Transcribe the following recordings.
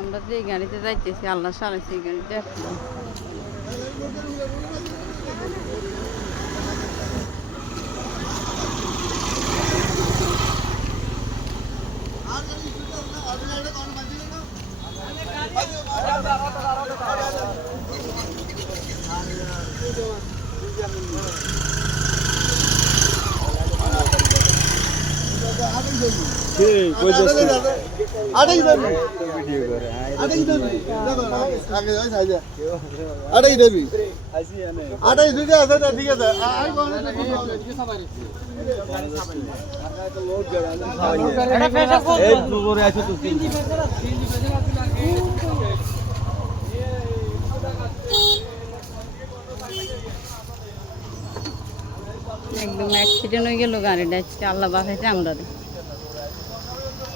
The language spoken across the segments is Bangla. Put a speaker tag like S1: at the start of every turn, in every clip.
S1: আমরা যে গাড়িতে যাইতেছি আল্লাহ সারা সেই গাড়িতে
S2: আটাই দেবি আটাই দেবি আটাই দুইটা আছে না ঠিক আছে।
S1: একদম অ্যাক্সিডেন্ট হয়ে গেল গাড়িটা আল্লাহ বাঁচাইছে আমরা
S3: দুপুরে আছে গাড়িটা আমার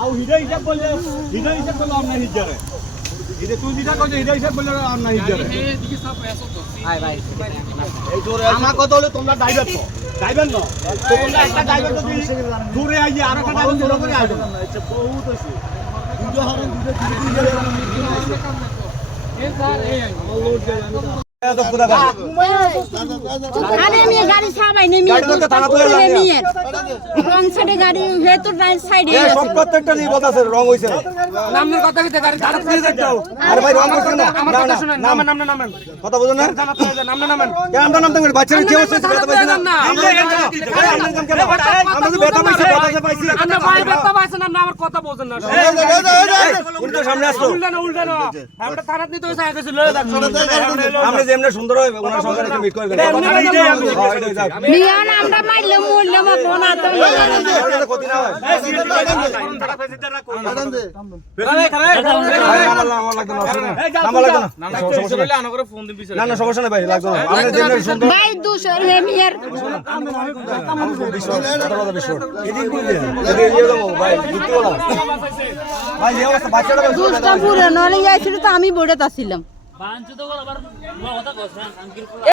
S2: আও হিডা হিসাব বললে হিডা হিসাব বললে আপনার হিজারে হিডা তুই যেটা করছ হিডা হিসাব বললে আপনার হিজারে আমার কথা হলো তোমরা ড্রাইভার তো। ড্রাইভার না তোমরা একটা ড্রাইভার যদি দূরে আইয়ে আর একটা ড্রাইভার দূরে করে আসবে। বহুত আছে দুটো হরন দুটো দুটো
S1: আরে আমি গাড়ি সাবাই নেমি নেমি রং সাইডে গাড়ি ভেতর রাইট সাইডে
S3: সব প্রত্যেকটা নিয়ে বলতাছে রং হইছে।
S4: নামের কথা কইতে গাড়ি দাঁড়াতে
S3: আপনি যাও। আরে ভাই রং হইছে না।
S4: আমার কথা শুনেন
S3: নাম।
S4: নামেন নামেন নামেন
S3: কথা বুঝুন না?
S4: জানাতে হবে নাম
S3: কেন আমরা নাম তুমি বাচ্চারা কি অবস্থা
S4: আমরা
S3: বেতা না?
S4: না,
S3: আমরা
S4: আমরা
S3: কেন
S4: আমরা
S3: আমরা তো বেতা পাইছি বেতা পাইছি।
S4: আমরা ভাই ব্যক্ত পাইছেন না। আমার কথা বলছেন না।
S3: উনি সামনে আসলো
S4: উল্টা না উল্টা না। আমরা থানাত নিতে হইছে আগে লয়ে
S3: আমরা সুন্দর হয় ওনার সঙ্গে একটা মিট করে
S4: আমি।
S3: হ্যাঁ, এটাই
S1: আমরা মারলে মরলে মা তো
S3: না হয় না, সমস্যা নেই। ভাই, লাগবে না। আমরা সুন্দর
S1: ভাই দুশোর হেমিয়ার
S3: বিশ্বর, কথা বলা বিশ্বর। এদিক দিয়ে কথা এদিকে দিয়ে